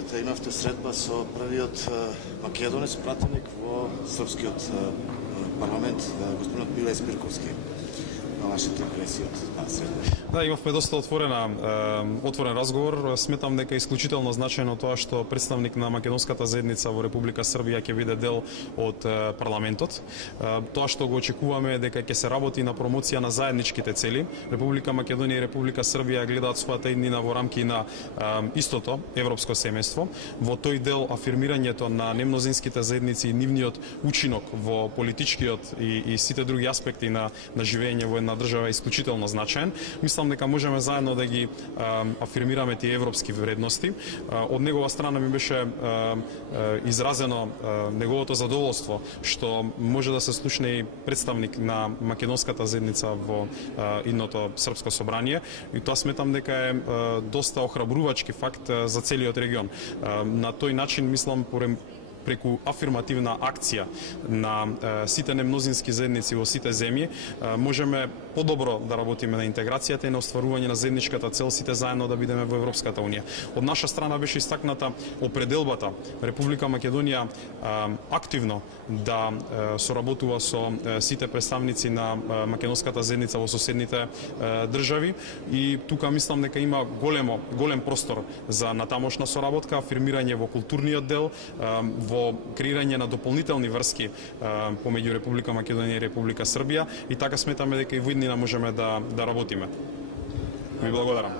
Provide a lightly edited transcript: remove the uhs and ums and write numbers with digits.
кажете, имавте средба со првиот македонец пратеник во српскиот парламент, господинот Миле Спирковски. На вашите импресии од таа средба? Да, имавме доста отворен разговор. Сметам дека е исклучително значајно тоа што представник на македонската заедница во Република Србија ќе биде дел од парламентот. Тоа што го очекуваме е дека ќе се работи на промоција на заедничките цели. Република Македонија и Република Србија гледаат својата иднина во рамки на истото европско семејство. Во тој дел афирмирањето на немнозинските заедници и нивниот учинок во политичкиот и сите други аспекти на живење во една држава е исклучително значаен. Мислам дека можеме заедно да ги афирмираме тие европски вредности. Од негова страна ми беше изразено неговото задоволство што може да се слушне и представник на македонската заедница во идното српско собрание, и тоа сметам дека е доста охрабрувачки факт за целиот регион. На тој начин мислам преку афирмативна акција на сите немнозински заедници во сите земји можеме подобро да работиме на интеграцијата и на остварување на заедничката цел сите заедно да бидеме во Европската унија. Од наша страна беше истакната определбата Република Македонија активно да соработува со сите представници на македонската заедница во соседните држави, и тука мислам дека има голем простор за натамошна соработка, афирмирање во културниот дел, во креирање на дополнителни врски помеѓу Република Македонија и Република Србија, и така сметаме дека и во иднина можеме да работиме. Ви благодарам.